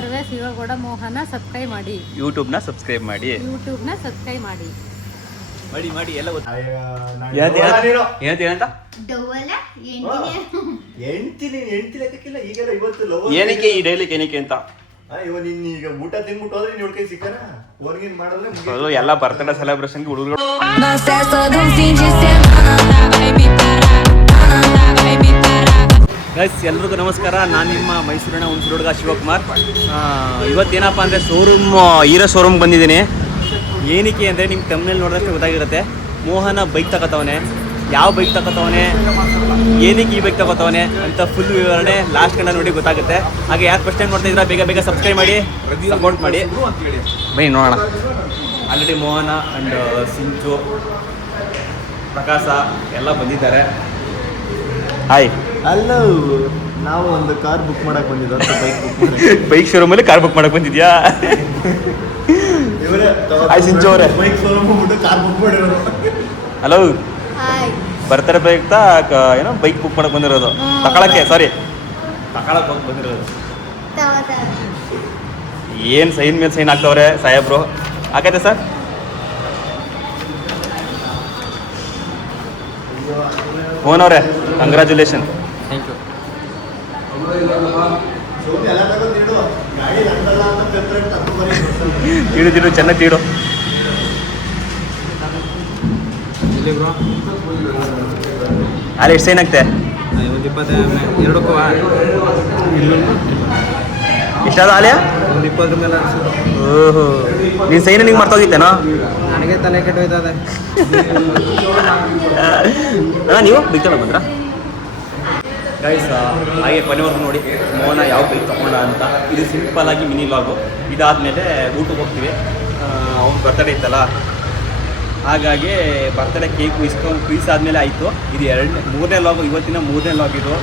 ಎಲ್ಲರೂ ಶಿವಗೌಡ ಮೋಹನ ಸಬ್ಸ್ಕ್ರೈಬ್ ಮಾಡಿ, ಯೂಟ್ಯೂಬ್ನ ಸಬ್ಸ್ಕ್ರೈಬ್ ಮಾಡಿ, ಮಾಡಿ ಎಲ್ಲ ಏನಕ್ಕೆ ಈ ಡೈಲಿಗೆ ಏನಕ್ಕೆ ಅಂತ ಈಗ ಊಟ ತಿನ್ಬಿಟ್ಟು ಹೋದ್ರೆ ನೀವ್ ಕೈ ಸಿಕ್ಕನ ಓರ್ಗಿನ್ ಮಾಡಿದ್ರೆ ಎಲ್ಲ ಬರ್ತಡೇ ಸೆಲೆಬ್ರೇಷನ್ಗೆ ಹುಡುಗರು ಗೈಸ್ ಎಲ್ರಿಗೂ ನಮಸ್ಕಾರ. ನಾನು ನಿಮ್ಮ ಮೈಸೂರಿನ ಹುಣಸೂರು ಹುಡುಗ ಶಿವಕುಮಾರ್. ಇವತ್ತೇನಪ್ಪ ಅಂದರೆ ಹೀರೋ ಶೋರೂಮ್ ಬಂದಿದ್ದೀನಿ. ಏನಕ್ಕೆ ಅಂದರೆ ನಿಮ್ಗೆ ತಮ್ಮನೇಲಿ ನೋಡಿದಷ್ಟು ಗೊತ್ತಾಗಿರುತ್ತೆ. ಮೋಹನ ಬೈಕ್ ತಗೋತವನೆ, ಯಾವ ಬೈಕ್ ತಗೋತವನೆ, ಏನಕ್ಕೆ ಈ ಬೈಕ್ ತಗೋತವನೆ ಅಂತ ಫುಲ್ ವಿವರಣೆ ಲಾಸ್ಟ್ ಕಂಡ ನೋಡಿ ಗೊತ್ತಾಗುತ್ತೆ. ಹಾಗೆ ಯಾರು ಫಸ್ಟ್ ಟೈಮ್ ನೋಡ್ತಾ ಇದ್ದೀರಾ ಬೇಗ ಸಬ್ಸ್ಕ್ರೈಬ್ ಮಾಡಿ, ಸಪೋರ್ಟ್ ಮಾಡಿ. ಬನ್ನಿ ನೋಡೋಣ. ಆಲ್ರೆಡಿ ಮೋಹನ ಆ್ಯಂಡ್ ಸಿಂಚು, ಪ್ರಕಾಶ ಎಲ್ಲ ಬಂದಿದ್ದಾರೆ. ಹಾಯ್. ಅಲ್ಲ, ನಾವು ಒಂದು ಕಾರ್ ಬುಕ್ ಮಾಡಕ್ ಬಂದಿದ್ದ ಬೈಕ್ ಶೋರೂಮಲ್ಲಿ ಕಾರ್ ಬುಕ್ ಮಾಡಕ್ ಬಂದಿದ್ಯಾ? ಹಾಯ್ ಸಿಂಚು ಅವರೇ. ಬೈಕ್ ಶೋರೂಮ್ ಕಾರ್ ಬುಕ್ ಮಾಡಿರೋರು. ಹಲೋ, ಬರ್ತಾರೆ ಬೈಕ್ ಏನೋ ಬೈಕ್ ಬುಕ್ ಮಾಡಕ್ ಬಂದಿರೋದು, ತಗೊಳಕ್ಕೆ ಹೋಗಿ ಬಂದಿರೋದು. ಏನು ಸೈನ್ ಮೇಲೆ ಸೈನ್ ಆಗ್ತವ್ರೆ ಸಾಹೇಬ್ರು. ಆಗೈತೆ ಸರ್? ಮೋಹನ್ ಅವರೇ, ಕಂಗ್ರ್ಯಾಚುಲೇಷನ್. Thank you. ತೀಡು ಚೆನ್ನಾಗಿ ತೀಡು. ಅಲ್ಲಿ ಎಷ್ಟು ಸೈನ್ ಆಗ್ತೆ? ಎಷ್ಟಾದ ಆಲಿಯಾ? ಓಹೋ, ನೀನು ಸೈನ್ ನಿಂಗೆ ಮರ್ತೋಗಿತ್ತೇನೋ? ನನಗೆ ತಲೆ ಕೆಟ್ಟೋಯ್ತದೆ. ನೀವು ಬೈಕ್ ತಗೊಂಡು ಬಂದ್ರಾ ಗೈಸ್? ಹಾಗೆ ಕೊನೆವರೆಗೂ ನೋಡಿ ಮೋಹನ ಯಾವ ಬೈಕ್ ತೊಗೊಂಡ ಅಂತ. ಇದು ಸಿಂಪಲ್ಲಾಗಿ ಮಿನಿ ಲಾಗು. ಇದಾದಮೇಲೆ ಊಟಕ್ಕೆ ಹೋಗ್ತೀವಿ. ಅವ್ನು ಬರ್ತಡೇ ಇತ್ತಲ್ಲ, ಹಾಗಾಗಿ ಬರ್ತಡೇ ಕೇಕ್ ಕ್ವೀಸ್ ಆದಮೇಲೆ ಆಯಿತು. ಇದು ಮೂರನೇ ಲಾಗು, ಇವತ್ತಿನ ಮೂರನೇ ಲಾಗ್ ಇದು.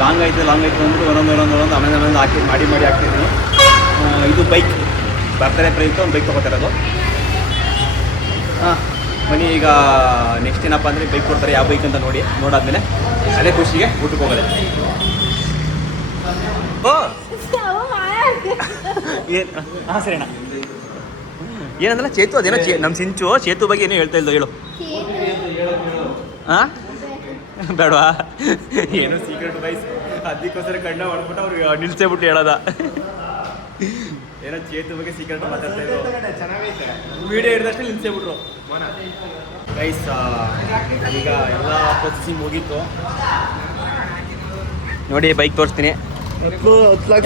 ಲಾಂಗ್ ಆಯಿತು ಅಂದ್ಬಿಟ್ಟು ಒಂದೊಂದು ಆಮೇಲೆ ಮಾಡಿ ಹಾಕ್ತಿದ್ದೀನಿ. ಇದು ಬೈಕ್ ಬರ್ತಡೇ ಪ್ರಯುಕ್ತ ಒಂದು ಬೈಕ್ ತೊಗೋತಿರೋದು. ಬನ್ನಿ, ಈಗ ನೆಕ್ಸ್ಟ್ ಏನಪ್ಪ ಅಂದರೆ ಬೈಕ್ ಕೊಡ್ತಾರೆ, ಯಾವ ಬೈಕ್ ಅಂತ ನೋಡಾದ್ಮೇಲೆ ಅದೇ ಖುಷಿಗೆ ಊಟಕ್ಕೆ ಹೋಗೋದೆ. ಹಾಂ ಸರಿ ಅಣ್ಣ. ಏನಂದ್ರೆ ಚೇತು ಅದೇನೋ ನಮ್ಮ ಸಿಂಚು ಚೇತು ಬಗ್ಗೆ ಏನೋ ಹೇಳ್ತಾ ಇಲ್ದೋ, ಹೇಳು. ಹಾಂ ಬೇಡವಾ? ಏನೋ ಸೀಕ್ರೆಟ್ ವೈಸ್, ಅದಕ್ಕೋಸ್ಕರ ಕಣ್ಣ ಮಾಡ್ಬಿಟ್ಟು ಅವ್ರಿಗೆ ನಿಲ್ಸೇಬಿಟ್ಟು ಹೇಳೋದ. ಏನೋ ಚೇತು ಬಗ್ಗೆ ಸೀಕ್ರೆಟ್ ಮಾತಾಡ್ತಾ ಇದ್ರು, ವಿಡಿಯೋ ಹಿಡಿದಷ್ಟು ನಿಲ್ಸೇಬಿಟ್ರು. ಗೈಸ್ ಈಗ ಎಲ್ಲ ಪ್ರೊಸೆಸಿಂಗ್ ಮುಗೀತು. ನೋಡಿ ಬೈಕ್ ತೋರಿಸ್ತೀನಿ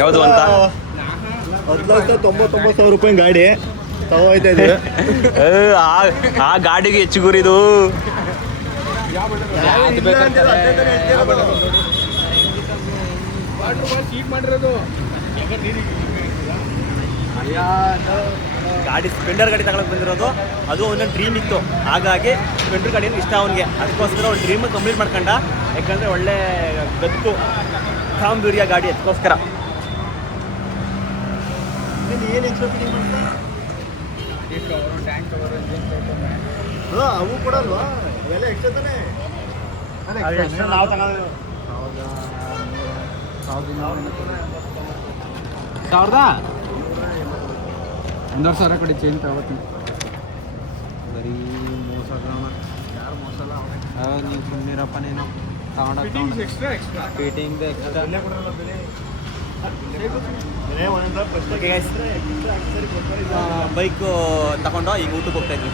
ಯಾವುದು ಅಂತ. 10,99,000 ರೂಪಾಯಿ ಗಾಡಿ ತಗೋಯ್ತಾ ಇದೆ. ಆ ಗಾಡಿಗೆ ಹೆಚ್ಚು ಗುರಿದು. ಗಾಡಿ ಸ್ಪ್ಲೆಂಡರ್ ಗಾಡಿ ತಗೊಳಕ್ ಬಂದಿರೋದು. ಅದು ಒಂದೊಂದು ಡ್ರೀಮ್ ಇತ್ತು, ಹಾಗಾಗಿ ಸ್ಪ್ಲೆಂಡರ್ ಗಾಡಿ ಇಷ್ಟ ಅವನಿಗೆ. ಅದಕ್ಕೋಸ್ಕರ ಒಂದು ಡ್ರೀಮ್ ಕಂಪ್ಲೀಟ್ ಮಾಡ್ಕೊಂಡ. ಯಾಕಂದರೆ ಒಳ್ಳೆ ಗತ್ತು ಗಾಂಭೀರ್ಯ ಗಾಡಿ, ಅದಕ್ಕೋಸ್ಕರ. ಏನು ಅವು ಕೊಡಲ್ವಾ? ಇವೆಲ್ಲ ಎಕ್ಸ್ಟ್ರಾ ತಾನೆ. ನಾವು ತಗೊಂಡು 1,000 ಕಡೆ ಚೇಂಜ್ ತಗೋತೀನಿ. ಬರೀ ಮೋಸ ಯಾರು ಮೋಸಲ್ಲ. ನೀವು ಸುಮ್ಮನಿರಪ್ಪ, ನೀನು ತಗೊಂಡೋಗಿ ಫಿಟ್ಟಿಂಗ್ ಎಕ್ಸ್ಟ್ರಾ. ಬೈಕ್ ತಗೊಂಡು ಈಗ ಊಟಕ್ಕೆ ಹೋಗ್ತಾ ಇದ್ವಿ.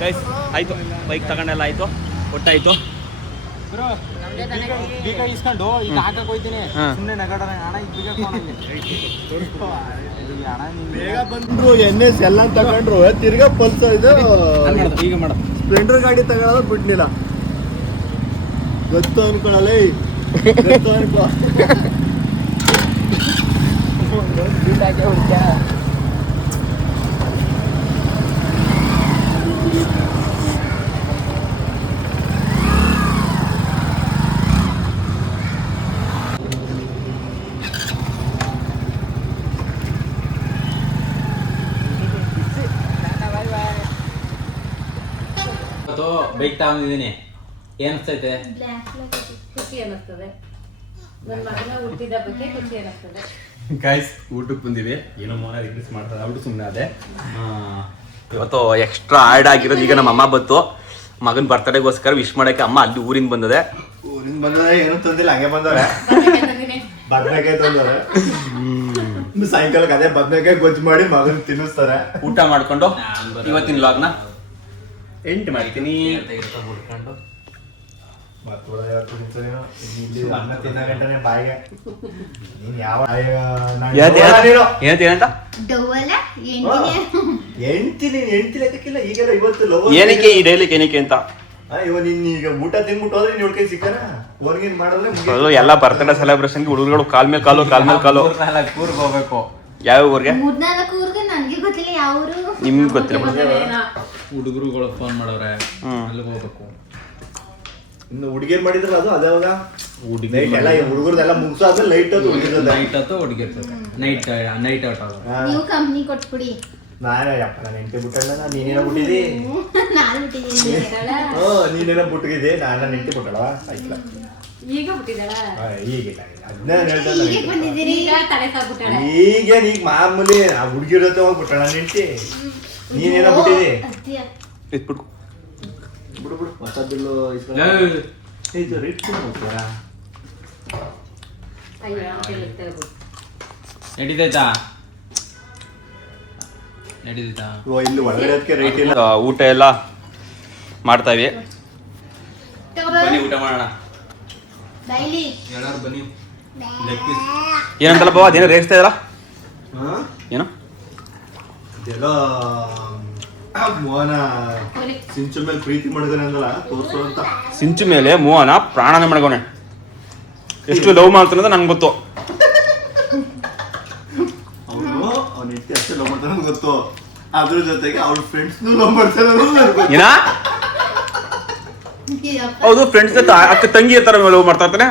ಗೈಸ್ ಆಯಿತು, ಬೈಕ್ ತಗೊಂಡೆಲ್ಲ ಆಯಿತು, ಒಟ್ಟಾಯಿತು. ಬೀಗ ಇಸ್ಕೊಂಡು ಈಗ ಹಾಕಕ್ಕೆ ಹೋಗ್ತೀನಿ. ಸುಮ್ಮನೆ ನಗಡ ಹಣ ಬೇಗ ಬಂದ್ರು. NS ಎಲ್ಲ ತಗೊಂಡ್ರು, ತಿರ್ಗಾ ಪಲ್ಸ ಇದು ಈಗ ಮಾಡ ಸ್ಪ್ಲೆಂಡರ್ ಗಾಡಿ ತಗೊಳ್ಳೋದು ಬಿಡ್ಲಿಲ್ಲ. ಗೊತ್ತು ಅನ್ಕೊಳಲ್ಲ, ಗೊತ್ತು ಅನ್ಕೊ. ಬೈಕ್ ತಗೊಂಡಿದ್ದೀನಿ. ಏನಿಸ್ತೈತೆ? ಖುಷಿ ಅನ್ನಿಸ್ತದೆ. ನನ್ನ ಮಗನ ಹುಟ್ಟಿದ ಬಗ್ಗೆ ಖುಷಿ ಅನ್ನಿಸ್ತದೆ. ಗೈಸ್ ಊಟಕ್ಕೆ ಬಂದಿವಿ. ಏನೋ ಮೋನ ರಿಕ್ವೆಸ್ಟ್ ಮಾಡ್ತಾರೆ ಅವ್ರು ಸುಮ್ಮನೆ ಅದೇ ಇವತ್ತು ಎಕ್ಸ್ಟ್ರಾ ಆ್ಯಡ್ ಆಗಿರೋದು. ಈಗ ನಮ್ಮ ಅಮ್ಮ ಬಂತು ಮಗನ ಬರ್ತಡೇಗೋಸ್ಕರ ವಿಶ್ ಮಾಡೋಕ್ಕೆ. ಅಮ್ಮ ಅಲ್ಲಿ ಊರಿಂದ ಬಂದದೆ. ಊರಿಂದ ಬಂದವ್ರೆ ಏನೂ ತಂದಿಲ್ಲ, ಹಂಗೆ ಬಂದವ್ರೆ. ಬದ್ನೆಕಾಯಿ ತಂದವ್ರೆ. ಸಾಯಂಕಾಲಕ್ಕೆ ಅದೇ ಬದ್ನೆಕಾಯಿ ಗೊಜ್ಜು ಮಾಡಿ ಮಗನ್ ತಿನ್ನಿಸ್ತಾರೆ. ಊಟ ಮಾಡ್ಕೊಂಡು ಇವತ್ತಿನ ಲಾಗ್ನ ಎಂಟ್ ಮಾಡ್ತೀನಿ. ಅನ್ನ ತಿನ್ನ ಗಂಟನೆ ಬಾಯಿಗೆ ನೀನ್ ಯಾವ ಏನಂತ ಎಂಟಿ ನೀನ್ ಎಂಟಿ ಲೆಕ್ಕಕ್ಕಿಲ್ಲ. ಈಗೆಲ್ಲ ಇವತ್ತು ಏನಕ್ಕೆ ಈ ಡೈಲಿಗೆ ಏನಕ್ಕೆ ಅಂತ ಇವ ನೀನ್ ಈಗ ಊಟ ತಿನ್ಬಿಟ್ಟು ಹೋದ್ರೆ ನೀನ್ ಕೈ ಸಿಕ್ಕನ ಓನ್ಗಿನ್ ಮಾಡಿದ್ರೆ ಎಲ್ಲ ಬರ್ತಡೇ ಸೆಲೆಬ್ರೇಷನ್ಗೆ ಹುಡುಗರು ಕಾಲ್ ಮೇಲೆ ಕಾಲು ಕೂರ್ಗ್ ಹೋಗ್ಬೇಕು. ಯಾವ ಊರಿಗೆ ನನಗೆ ಗೊತ್ತಿಲ್ಲ ಯಾವ ನಿಮ್ಗೆ ಗೊತ್ತಿಲ್ಲ. ಹುಡುಗರುಗಳು ಫೋನ್ ಮಾಡವ್ರೆ, ಅಲ್ಲಿಗೆ ಹೋಗ್ಬೇಕು. ಇನ್ನು ಹುಡುಗಿರ್ ಮಾಡಿದ್ರ ಅದು ಅದಾಗ ಎಲ್ಲ ಹುಡುಗರ್ದೆಲ್ಲ ಮುಗಿಸಾದ್ಮೇಲೆ ಲೈಟ್ ಅದು ನೈಟ್ ಹೊತ್ತು ಹುಡುಗಿರ್ತದೆ. ನೈಟ್ ಔಟ್ ಆಗೋದು. ನೀವು ಕಂಪ್ನಿ ಕೊಟ್ಬಿಡಿ. ನಾನು ಎಂಟಿ ಬಿಟ್ಟಲ್ಲ. ನೀನೇನೋ ಬಿಟ್ಟಿದಿ, ನಾನು ಬಿಟ್ಟಿದ್ದೀನಿ. ನೀನೇನೋ ಬಿಟ್ಟಿದ್ದೆ, ನಾನು ನೆಂಟಿ ಬಿಟ್ಟಳ. ಆಯ್ತಲ್ಲ ಈಗ ಹುಟ್ಟಿದಳ. ಈಗಿಲ್ಲ ಅದನ್ನ ಈಗ ಬಂದಿದ್ದೀರಿ. ಈಗ ತಲೆ ಸಾಕ್ಬಿಟ್ಟಾಳೆ. ಈಗೇನ್ ಈಗ ಮಾಮೂಲಿ ಆ ಹುಡುಗಿರ ಜೊತೆ ಹೋಗ್ಬಿಟ್ಟಳ ನೆಂಟಿ. ನೀನೇನೋ ಬಿಟ್ಟಿದಿ. ಇಟ್ಬಿಟ್ಟು ಬಿಡು ಬಿಡು ಹೊಸ ಬಿಲ್ಲು ಇದು ರೇಟ್ ಹೋಗ್ತಾರ. ಅಯ್ಯೋ ಹೇಳ್ತಾರೆ ಬಿಡು. ನಡೀತೈತಾ? ಇಲ್ಲಿ ಒಳಗಡೆ ಅದಕ್ಕೆ ರೇಟ್ ಇಲ್ಲ. ಊಟ ಎಲ್ಲ ಮಾಡ್ತಾ ಇವಿ. ಬನ್ನಿ ಊಟ ಮಾಡೋಣ. ಡೈಲಿ ಎಲ್ಲಾರು ಬನ್ನಿ. ಏನಂತಲ್ಲ ಬಾವ ಅದೇನೋ ರೇಗಿಸ್ತಾ ಇದಾರ ಏನೋ ಇದೆಲ್ಲ ಮೋಹನ ಸಿಂಚು ಮೇಲೆ ಪ್ರೀತಿ ಮಾಡಿದಾನೆ ಅಂದಲ್ಲ ತೋರ್ಸು ಅಂತ. ಸಿಂಚು ಮೇಲೆ ಮೋಹನ ಪ್ರಾಣನೇ ಮಾಡ್ಕೋನೆ. ಎಷ್ಟು ಲವ್ ಮಾಡ್ತಾನೆ ನಂಗೆ ಗೊತ್ತು. ಅವನು ಅವ್ನ ಹೆಂಡತಿ ಅಷ್ಟೇ ಲವ್ ಮಾಡ್ತಾನೆ ಗೊತ್ತು. ಅದ್ರ ಜೊತೆಗೆ ಅವ್ರ ಫ್ರೆಂಡ್ಸ್ ಲವ್ ಮಾಡ್ತಾನೆ. ಏನ ಹೌದು ಫ್ರೆಂಡ್ಸ್ ಅಕ್ಕ ತಂಗಿ ತರ ಲವ್ ಮಾಡ್ತಾ ಇರ್ತಾನೆ.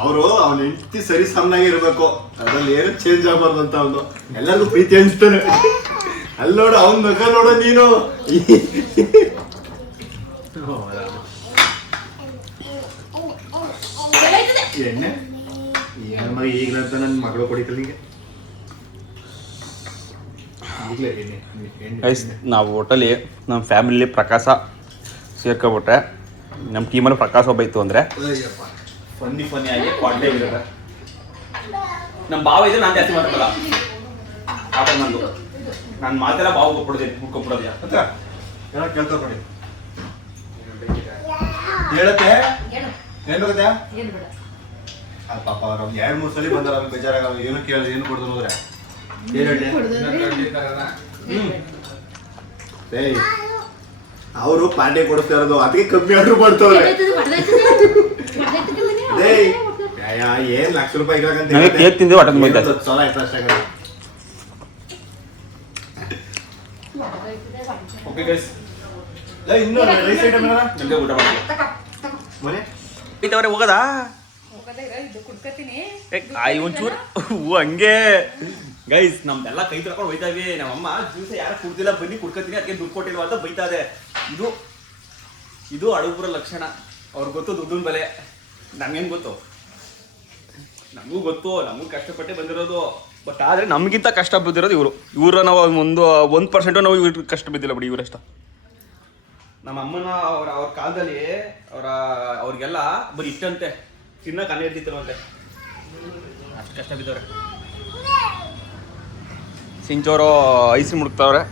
ಅವರು ಅವ್ನ ಹೆಂಡತಿ ಸರಿ ಸಮನಾಗಿ ಇರ್ಬೇಕು, ಅದ್ರಲ್ಲಿ ಏನು ಚೇಂಜ್ ಆಗ್ಬಾರ್ದು ಅಂತ. ಅವನು ಎಲ್ಲರಿಗೂ ಪ್ರೀತಿ ಅನ್ಸ್ತಾನೆ. ಅಲ್ಲಿ ನೋಡು ಅವ್ನ ಮಗ ನೋಡು ನೀನು. ಎಣ್ಣೆ ಏನ ಮಗ ಈಗಲಂತ ನನ್ನ ಮಗಳು ಕೊಡಿತಲ್ಲ ನಿಂಗೆ. ಈಗಲೇ ಗೈಸ್ ನಾವು ಹೋಟೆಲಿ ನಮ್ಮ ಫ್ಯಾಮಿಲಿ ಪ್ರಕಾಶ ಸೇರ್ಕೊಬಿಟ್ರೆ ನಮ್ಮ ಟೀಮಲ್ಲಿ ಪ್ರಕಾಶ ಒಬ್ಬ ಇತ್ತು ಅಂದರೆ ಫನ್ನಿ ಆಗಿ ಕ್ವಾಂಟೇ ಇದ್ದಾರೆ. ನಮ್ಮ ಭಾವ ಇದ್ರೆ ನಾನು ಜಾಸ್ತಿ ಮಾತಾಡಲ್ಲ. ನಂದು ನಾನು ಮಾತೆಲ್ಲ ಭಾವ ಕೊಟ್ಬಿಡೋದು ಅಂತ ಕೇಳ್ಕೊಡಿ. ಹೇಳತ್ತೆ ಏನ್ ಬೇಕತ್ತೆ? ಪಾಪ ಅವ್ರು 2-3 ಸಲ ಬಂದಾರ. ಅವ್ರಿಗೆ ಬೇಜಾರಾಗ ಏನು ಕೇಳಿ ಏನು ಕೊಡ್ದು ಹೋದ್ರೆ ಅವರು ಪಾಂಡೆ ಕೊಡಿಸ್ತಾ ಇರೋದು ಅದಕ್ಕೆ ಕಮ್ಮಿ ಆರ್ಡರ್ ಮಾಡ್ತವ್ರೆ. ಏನ್ ಲಕ್ಷ ರೂಪಾಯಿ ತಿಂದು ಚಲೋ ಆಯ್ತು ಅಷ್ಟೇ. ಇನ್ನು ರೈಸ್ ಐಟಮ್ ಊಟ ಮಾಡಿ ಹೋಗದಾ ಒಂಚೂರು ಹಂಗೆ. ಗೈಸ್ ನಮ್ದೆಲ್ಲ ಕೈ ತಗೊಂಡು ಹೋಯ್ತಾ ಇವಿ. ನಮ್ಮಮ್ಮ ಜ್ಯೂಸ್ ಯಾರು ಕುಡ್ದಿಲ್ಲ ಬನ್ನಿ ಕುಡ್ಕತೀನಿ ಅದಕ್ಕೆ ದುಡ್ಡು ಕೊಟ್ಟಿಲ್ವ ಅಂತ ಬೈತಾ ಇದೆ. ಇದು ಅಡುಪುರ ಲಕ್ಷಣ. ಅವ್ರಿಗೆ ಗೊತ್ತು ದುಡ್ಡಿನ ಬೆಲೆ. ನಮ್ಗೇನು ಗೊತ್ತು? ನಮಗೂ ಗೊತ್ತು, ನಮಗೂ ಕಷ್ಟಪಟ್ಟೆ ಬಂದಿರೋದು. ಬಟ್ ಆದರೆ ನಮಗಿಂತ ಕಷ್ಟ ಬಿದ್ದಿರೋದು ಇವರು ನಾವು 1% ನಾವು ಇವ್ರ ಕಷ್ಟ ಬಿದ್ದಿಲ್ಲ ಬಿಡಿ. ಇವರಷ್ಟ ನಮ್ಮ ಅಮ್ಮನ ಅವ್ರ ಕಾಲದಲ್ಲಿ ಅವ್ರಿಗೆಲ್ಲ ಬರೀ ಇಷ್ಟಂತೆ ತಿನ್ನಕ್ಕೆ ಅನ್ನ ಇರ್ತಿತ್ತಲ್ವಂತೆ. ಅಷ್ಟು ಕಷ್ಟ ಬಿದ್ದವ್ರೆ. ಸಿಂಚೋರು ಐಸಿ ಮುಡ್ತಾವ್ರೆ.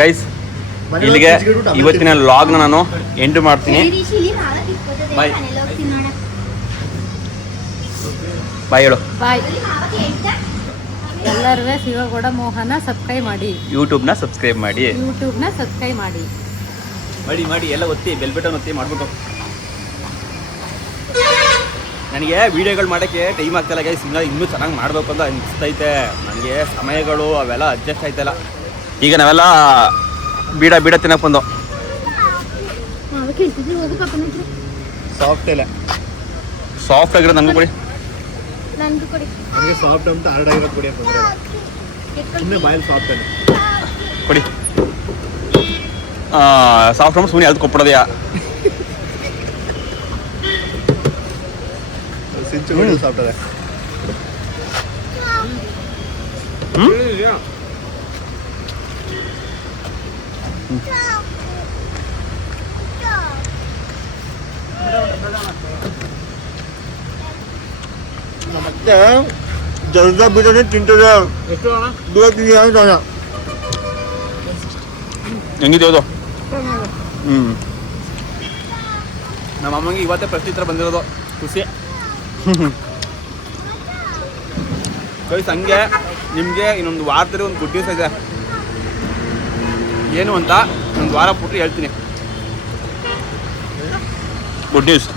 ಗೈಸ್ ಇಲ್ಲಿಗೆ ಇವತ್ತಿನ ಲಾಗ್ನ ನಾನು ಎಂಡ್ ಮಾಡ್ತೀನಿ. ಬಾಯ್ ಬಾಯ್ ಹೇಳು. ಬಾಯ್. ಎಲ್ಲರೂ ಶಿವಗೌಡ ಮೋಹನ ಸಬ್ಸ್ಕ್ರೈಬ್ ಮಾಡಿ. ಯೂಟ್ಯೂಬ್ನ ಸಬ್ಸ್ಕ್ರೈಬ್ ಮಾಡಿ. ಮಾಡಿ ಎಲ್ಲ ಒತ್ತಿ ಬೆಲ್ ಬಟನ್ ಒತ್ತಿ ಮಾಡ್ಬಿಟ್ಟು. ನನಗೆ ವೀಡಿಯೋಗಳು ಮಾಡೋಕ್ಕೆ ಟೈಮ್ ಆಗ್ತಾಯಿಲ್ಲ ಗೈಸ್. ಇನ್ನೂ ಚೆನ್ನಾಗಿ ಮಾಡಬೇಕು ಅಂತ ಅನಿಸ್ತೈತೆ ನನಗೆ. ಸಮಯಗಳು ಅವೆಲ್ಲ ಅಡ್ಜಸ್ಟ್ ಆಯ್ತಲ್ಲ. ಈಗ ನಾವೆಲ್ಲ ಬೀಡ ತಿನ್ನಕ್ಕೆ ಬಂದು ಸಾಫ್ಟ್ ಆಗಿರೋದು ನಂಗೆ ಕೊಡಿ. ನಂದು ಕೊಡಿ ನನಗೆ ಸಾಫ್ಟ್ ಅಂತ ಹಾರ್ಡ್ ಆಗಿರೋದು ಕೊಡಿ ಅಂತ ಸುಮ್ಮನೆ ಬಾಯಲ್ಲಿ ಸಾಫ್ಟ್ ಅಲ್ಲಿ ಕೊಡಿ ಸಾಫ್ಟ್ ರೌಂಡ್ ಸುಮ್ಮನೆ ಅದು ಕೊಟ್ಬಿಡೋದೆಯಾ ಸಿಂಚು ಸಾಫ್ಟ್ ಅದೇ ಮತ್ತೆ ಜಲ್ದ ಬಿಡೋನೆ ತಿಂತದೆ ಎಷ್ಟು ಅಣ್ಣ ದೂರ ತಿಂಡಿ ಅಂತ ಹೆಂಗಿದೆ ಅದು ನಮ್ಮ ಅಮ್ಮಂಗೆ ಇವತ್ತೇ ಪ್ರಶ್ನೆ ಹತ್ರ ಬಂದಿರೋದು ಖುಷಿ ಗೈಸ್ ಹಂಗೆ ನಿಮಗೆ ಇನ್ನೊಂದು ವಾರದಲ್ಲಿ ಒಂದು ಗುಡ್ ನ್ಯೂಸ್ ಇದೆ ಏನು ಅಂತ ಒಂದು ವಾರ ಬಿಟ್ಟು ಹೇಳ್ತೀನಿ ಗುಡ್ ನ್ಯೂಸ್